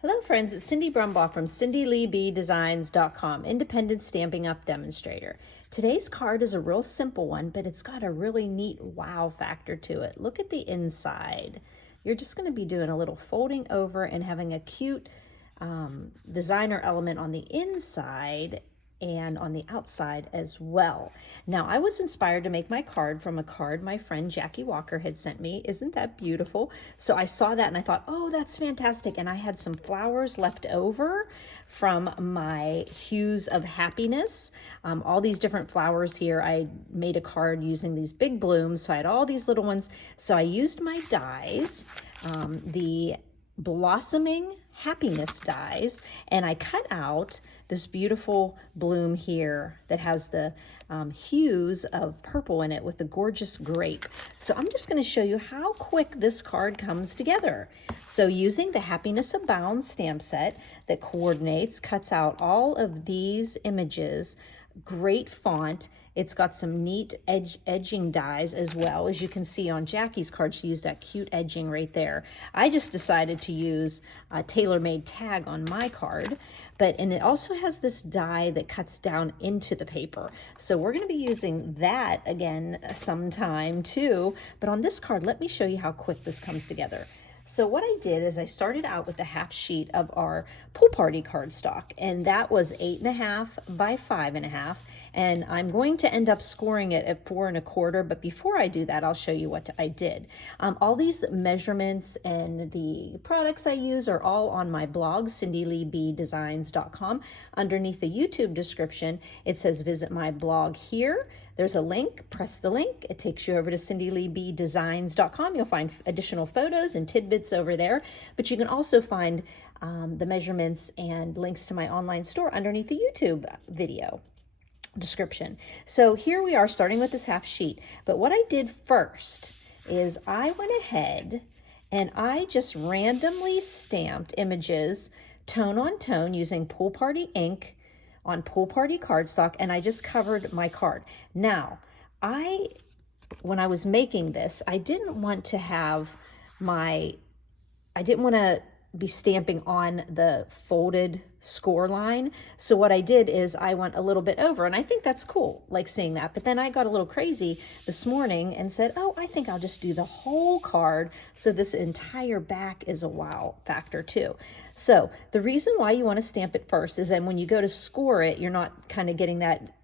Hello friends, it's Cindy Brumbaugh from CindyLeeBDesigns.com, independent Stampin' Up demonstrator. Today's card is a real simple one, but it's got a really neat wow factor to it. Look at the inside. You're just going to be doing a little folding over and having a cute designer element on the inside and on the outside as well. Now, I was inspired to make my card from a card my friend Jackie Walker had sent me. Isn't that beautiful? So I saw that and I thought, oh, that's fantastic. And I had some flowers left over from my Hues of Happiness. All these different flowers here. I made a card using these big blooms. So I had all these little ones. So I used my dies, the Blossoming Happiness dies, and I cut out this beautiful bloom here that has the hues of purple in it with the gorgeous grape. So I'm just going to show you how quick this card comes together. So using the Happiness Abounds stamp set that coordinates, cuts out all of these images, great font. It's got some neat edging dies as well. As you can see on Jackie's card, she used that cute edging right there. I just decided to use a tailor-made tag on my card, and it also has this die that cuts down into the paper. So we're going to be using that again sometime too. But on this card, let me show you how quick this comes together. So what I did is I started out with a half sheet of our pool party cardstock, and that was 8.5 by 5.5. And I'm going to end up scoring it at 4.25, but before I do that, I'll show you what I did. All these measurements and the products I use are all on my blog, CindyLeeBDesigns.com. Underneath the YouTube description, it says visit my blog here. There's a link, press the link. It takes you over to CindyLeeBDesigns.com. You'll find additional photos and tidbits over there, but you can also find the measurements and links to my online store underneath the YouTube video description. So here we are starting with this half sheet, but what I did first is I went ahead and I just randomly stamped images tone on tone using Pool Party ink on Pool Party cardstock, and I just covered my card. Now, when I was making this, I didn't want to be stamping on the folded score line. So what I did is I went a little bit over, and I think that's cool, like seeing that. But then I got a little crazy this morning and said, oh, I think I'll just do the whole card. So this entire back is a wow factor too. So the reason why you want to stamp it first is then when you go to score it, you're not kind of getting that,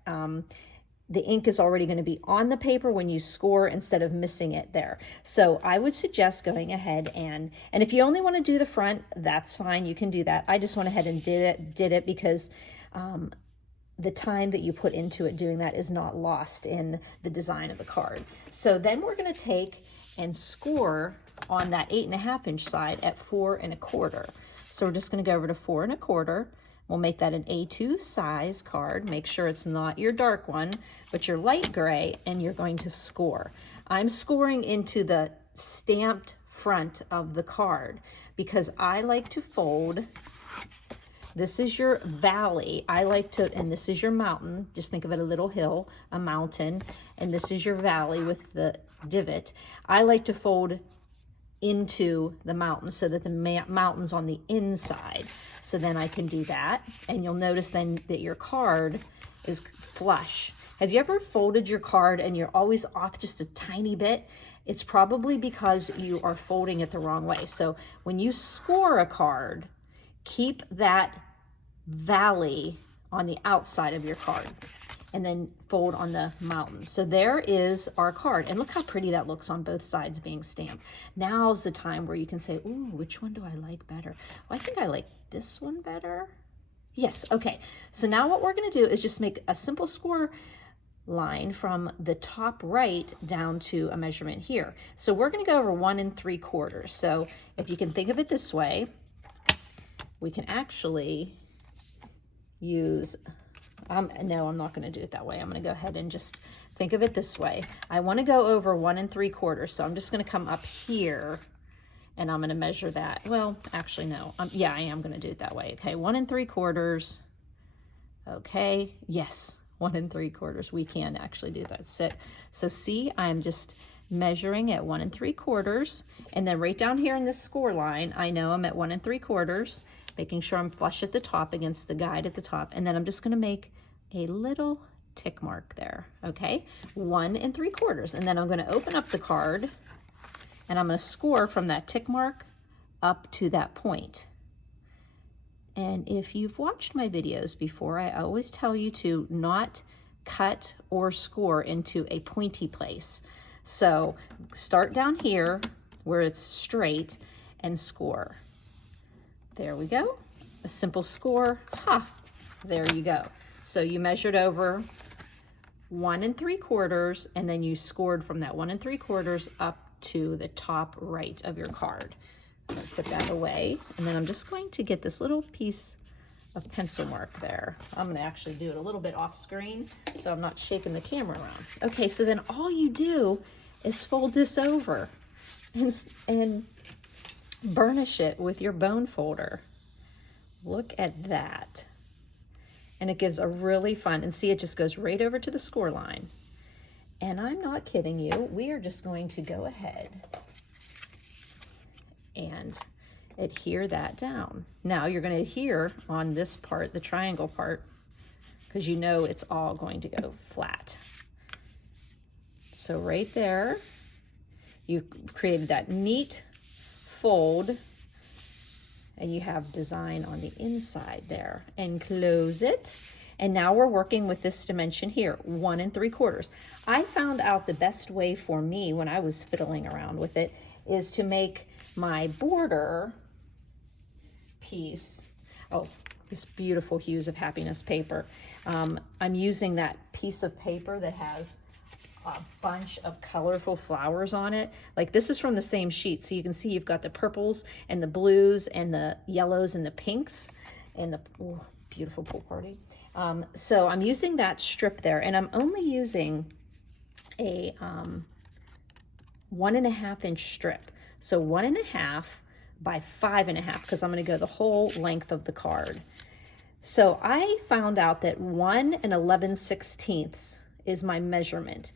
the ink is already going to be on the paper when you score instead of missing it there. So I would suggest going ahead and if you only want to do the front, that's fine. You can do that. I just went ahead and did it because the time that you put into it doing that is not lost in the design of the card. So then we're going to take and score on that 8.5 inch side at 4.25. So we're just going to go over to 4.25. We'll make that an A2 size card. Make sure it's not your dark one, but your light gray, and you're going to score. I'm scoring into the stamped front of the card because I like to fold. This is your valley. And this is your mountain. Just think of it a little hill, a mountain, and this is your valley with the divot. I like to fold into the mountain so that the mountain's on the inside. So then I can do that, and you'll notice then that your card is flush. Have you ever folded your card and you're always off just a tiny bit? It's probably because you are folding it the wrong way. So when you score a card, keep that valley on the outside of your card and then fold on the mountain. So there is our card. And look how pretty that looks on both sides being stamped. Now's the time where you can say, ooh, which one do I like better? Well, I think I like this one better. Yes, okay. So now what we're gonna do is just make a simple score line from the top right down to a measurement here. So we're gonna go over 1 3/4. So if you can think of it this way, we can actually use, no, I'm not going to do it that way. I'm going to go ahead and just think of it this way. I want to go over 1 3/4. So I'm just going to come up here and I'm going to measure that. Well, actually, no. Yeah, I am going to do it that way. Okay, 1 3/4. Okay, yes, 1 3/4. We can actually do that. So see, I'm just measuring at 1 3/4, and then right down here in this score line, I know I'm at 1 3/4, making sure I'm flush at the top against the guide at the top, and then I'm just gonna make a little tick mark there, okay? 1 3/4, and then I'm gonna open up the card, and I'm gonna score from that tick mark up to that point. And if you've watched my videos before, I always tell you to not cut or score into a pointy place. So start down here where it's straight and score. There we go. A simple score. Ha! There you go. So you measured over 1 3/4, and then you scored from that 1 3/4 up to the top right of your card. I'm gonna put that away, and then I'm just going to get this little piece of pencil mark there. I'm gonna actually do it a little bit off screen so I'm not shaking the camera around. Okay, so then all you do is fold this over and burnish it with your bone folder. Look at that. And it gives a really fun, and see, it just goes right over to the score line. And I'm not kidding you, we are just going to go ahead and adhere that down. Now you're going to adhere on this part, the triangle part, because you know it's all going to go flat. So right there, you created that neat fold, and you have design on the inside there. And close it. And now we're working with this dimension here, 1 3/4. I found out the best way for me when I was fiddling around with it is to make my border piece, oh, this beautiful Hues of Happiness paper. I'm using that piece of paper that has a bunch of colorful flowers on it. Like, this is from the same sheet, so you can see you've got the purples and the blues and the yellows and the pinks and the beautiful pool party. So I'm using that strip there, and I'm only using a 1.5 inch strip. So 1.5 by 5.5, because I'm going to go the whole length of the card. So I found out that 1 11/16 is my measurement,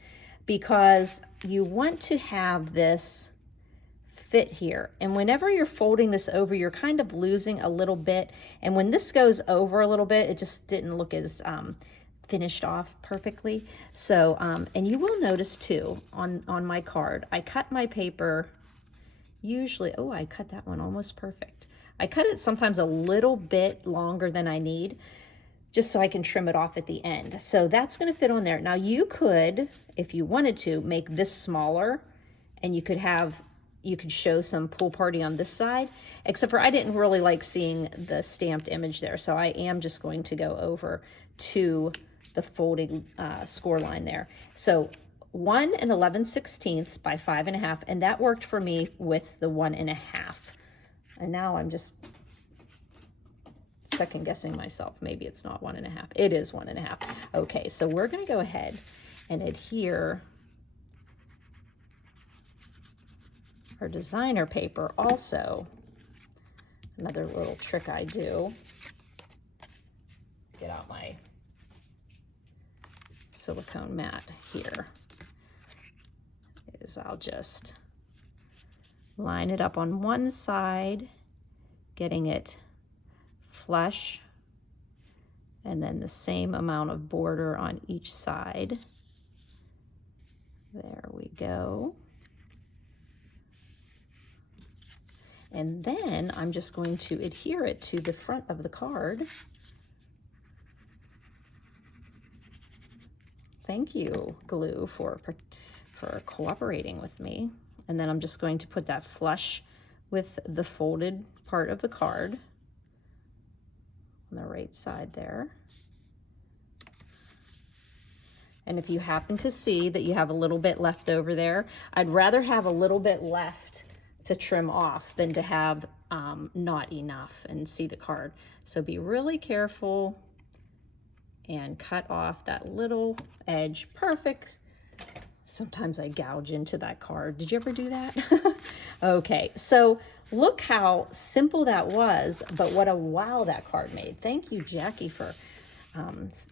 because you want to have this fit here. And whenever you're folding this over, you're kind of losing a little bit. And when this goes over a little bit, it just didn't look as finished off perfectly. So, and you will notice too, on my card, I cut my paper usually, oh, I cut that one almost perfect. I cut it sometimes a little bit longer than I need, just so I can trim it off at the end. So that's gonna fit on there. Now you could, if you wanted to, make this smaller, and you could show some pool party on this side, except for I didn't really like seeing the stamped image there. So I am just going to go over to the folding score line there. So 1 11/16 by 5.5, and that worked for me with the 1.5. And now I'm just second guessing myself. Maybe it's not 1.5. It is 1.5. Okay, so we're going to go ahead and adhere our designer paper. Also, another little trick I do, get out my silicone mat here, is I'll just line it up on one side, getting it flush, and then the same amount of border on each side. There we go. And then I'm just going to adhere it to the front of the card. Thank you, glue, for cooperating with me. And then I'm just going to put that flush with the folded part of the card on the right side there. And if you happen to see that you have a little bit left over there, I'd rather have a little bit left to trim off than to have not enough and see the card. So be really careful and cut off that little edge. Perfect. Sometimes I gouge into that card. Did you ever do that? Okay, so look how simple that was, but what a wow that card made. Thank you, Jackie, for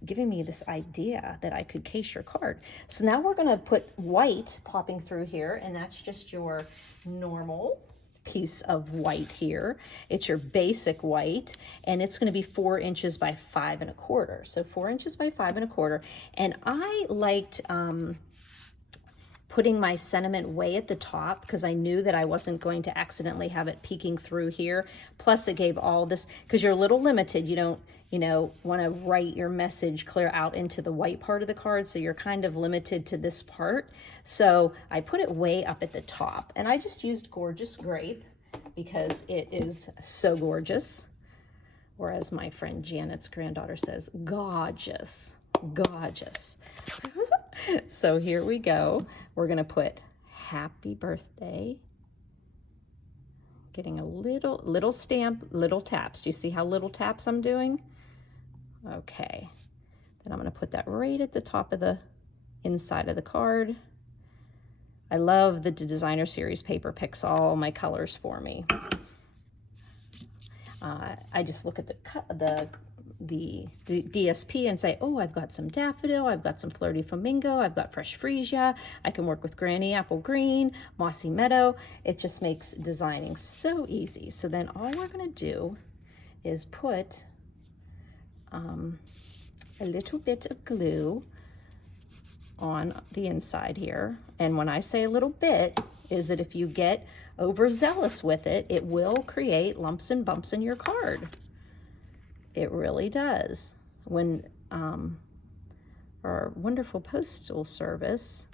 giving me this idea that I could case your card. So now we're going to put white popping through here, and that's just your normal piece of white here. It's your basic white, and it's going to be 4 inches by 5 1/4. So 4 inches by 5 1/4. And I liked putting my sentiment way at the top because I knew that I wasn't going to accidentally have it peeking through here. Plus it gave all this, because you're a little limited. You don't, want to write your message clear out into the white part of the card. So you're kind of limited to this part. So I put it way up at the top, and I just used Gorgeous Grape because it is so gorgeous. Or as my friend Janet's granddaughter says, gorgeous, gorgeous. So here we go. We're going to put happy birthday. Getting a little stamp, little taps. Do you see how little taps I'm doing? Okay. Then I'm going to put that right at the top of the inside of the card. I love the Designer Series paper picks all my colors for me. I just look at the DSP and say, oh, I've got some daffodil, I've got some flirty flamingo, I've got fresh freesia, I can work with granny apple green, mossy meadow. It just makes designing so easy. So then all we're going to do is put a little bit of glue on the inside here. And when I say a little bit, is that if you get overzealous with it, it will create lumps and bumps in your card. It really does. When our wonderful postal service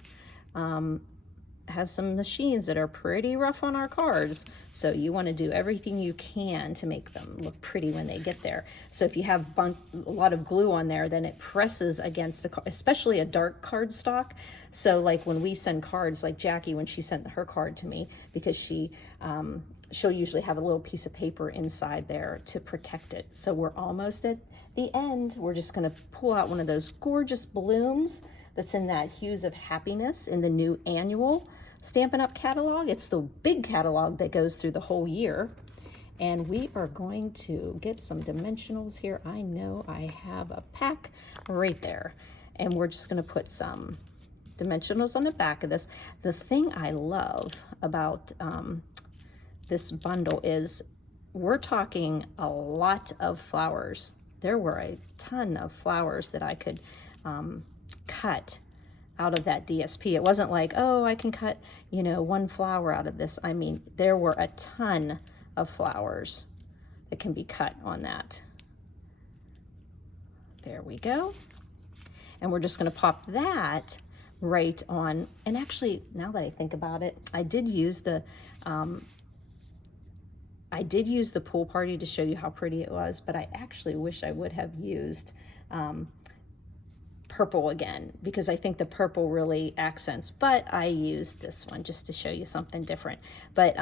has some machines that are pretty rough on our cards, so you want to do everything you can to make them look pretty when they get there. So if you have a lot of glue on there, then it presses against the card, especially a dark cardstock. So like when we send cards, like Jackie, when she sent her card to me, because she'll usually have a little piece of paper inside there to protect it. So we're almost at the end. We're just going to pull out one of those gorgeous blooms that's in that Hues of Happiness in the new annual Stampin' Up! Catalog. It's the big catalog that goes through the whole year. And we are going to get some dimensionals here. I know I have a pack right there. And we're just going to put some dimensionals on the back of this. The thing I love about this bundle is we're talking a lot of flowers. There were a ton of flowers that I could cut out of that DSP. It wasn't like, oh, I can cut, one flower out of this. I mean, there were a ton of flowers that can be cut on that. There we go. And we're just going to pop that right on. And actually, now that I think about it, I did use the pool party to show you how pretty it was, but I actually wish I would have used purple again, because I think the purple really accents, but I used this one just to show you something different. But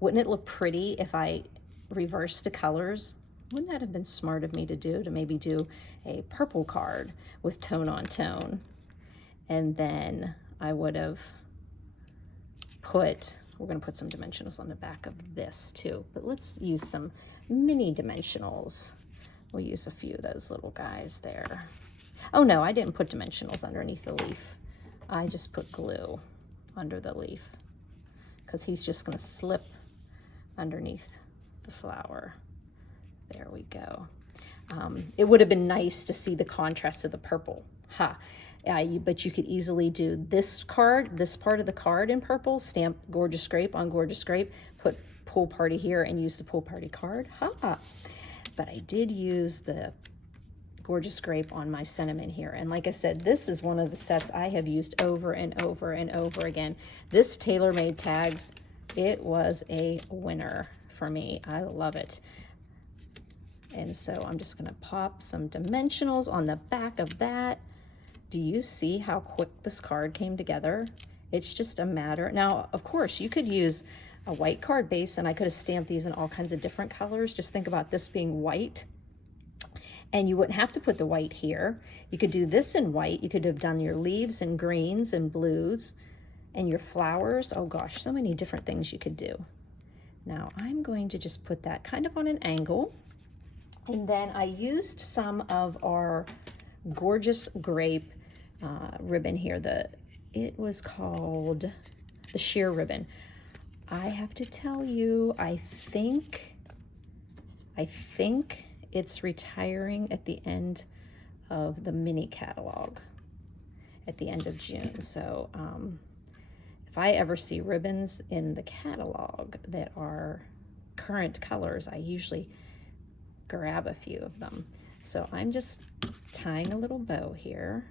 wouldn't it look pretty if I reversed the colors? Wouldn't that have been smart of me to do, to maybe do a purple card with tone on tone? And then I would have we're going to put some dimensionals on the back of this too, but let's use some mini dimensionals. We'll use a few of those little guys there. Oh no, I didn't put dimensionals underneath the leaf. I just put glue under the leaf because he's just going to slip underneath the flower. There we go. It would have been nice to see the contrast of the purple. But you could easily do this card, this part of the card in purple, stamp Gorgeous Grape on Gorgeous Grape, put Pool Party here and use the Pool Party card. But I did use the Gorgeous Grape on my sentiment here. And like I said, this is one of the sets I have used over and over and over again. This tailor-made tags, it was a winner for me. I love it. And so I'm just going to pop some dimensionals on the back of that. Do you see how quick this card came together? It's just a matter. Now, of course, you could use a white card base, and I could have stamped these in all kinds of different colors. Just think about this being white. And you wouldn't have to put the white here. You could do this in white. You could have done your leaves in greens and blues and your flowers. Oh gosh, so many different things you could do. Now I'm going to just put that kind of on an angle. And then I used some of our gorgeous grape ribbon here. It was called the sheer ribbon. I have to tell you, I think it's retiring at the end of the mini catalog at the end of June. So if I ever see ribbons in the catalog that are current colors, I usually grab a few of them. So I'm just tying a little bow here.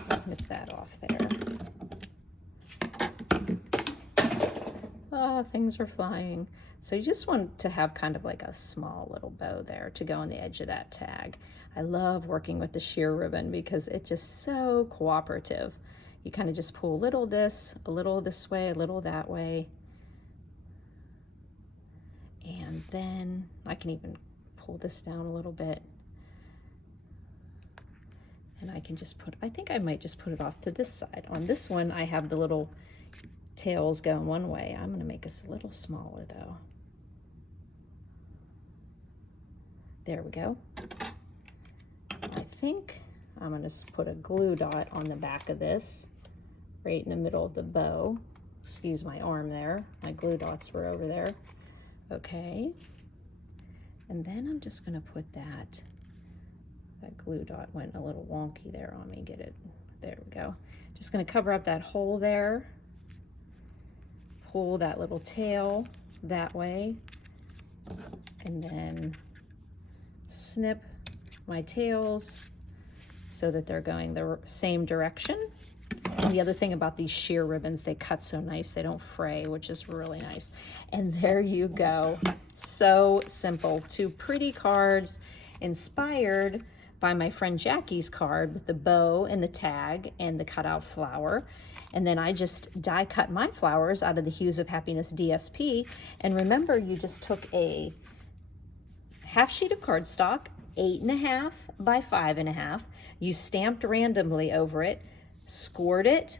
Snip that off there. Oh, things are flying. So you just want to have kind of like a small little bow there to go on the edge of that tag. I love working with the sheer ribbon because it's just so cooperative. You kind of just pull a little this way, a little that way. And then I can even pull this down a little bit. And I can just I think I might just put it off to this side. On this one, I have the little tails going one way. I'm gonna make this a little smaller though. There we go. I think I'm gonna put a glue dot on the back of this, right in the middle of the bow. Excuse my arm there. My glue dots were over there. Okay. And then I'm just gonna put that glue dot went a little wonky there on me. Get it, there we go. Just gonna cover up that hole there. Pull that little tail that way. And then snip my tails so that they're going the same direction. And the other thing about these sheer ribbons, they cut so nice, they don't fray, which is really nice. And there you go. So simple. 2 pretty cards inspired by my friend Jackie's card with the bow and the tag and the cutout flower. And then I just die cut my flowers out of the Hues of Happiness DSP. And remember, you just took a half sheet of cardstock, 8.5 by 5.5. You stamped randomly over it, scored it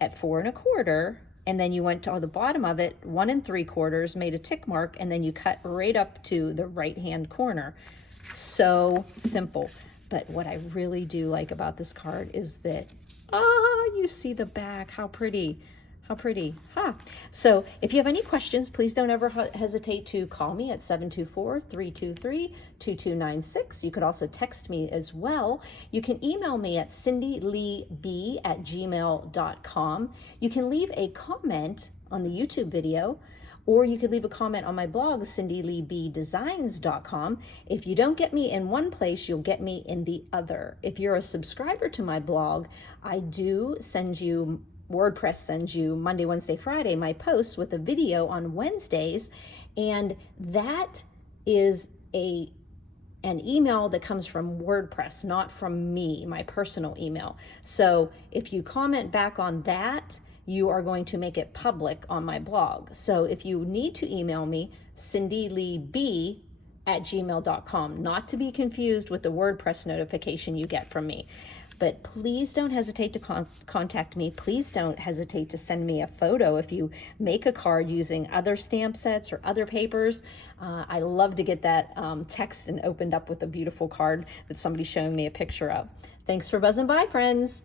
at 4 1/4, and then you went to the bottom of it, 1 3/4, made a tick mark, and then you cut right up to the right-hand corner. So simple. But what I really do like about this card is that, you see the back, how pretty. How pretty, huh? So if you have any questions, please don't ever hesitate to call me at 724-323-2296. You could also text me as well. You can email me at cindyleeb@gmail.com. You can leave a comment on the YouTube video, or you could leave a comment on my blog, cindyleebdesigns.com. If you don't get me in one place, you'll get me in the other. If you're a subscriber to my blog, I do send you WordPress sends you Monday, Wednesday, Friday, my posts with a video on Wednesdays, and that is an email that comes from WordPress, not from me, my personal email. So if you comment back on that, you are going to make it public on my blog. So if you need to email me, cindyleeb@gmail.com, not to be confused with the WordPress notification you get from me. But please don't hesitate to contact me. Please don't hesitate to send me a photo if you make a card using other stamp sets or other papers. I love to get that text and opened up with a beautiful card that somebody's showing me a picture of. Thanks for buzzing by, friends.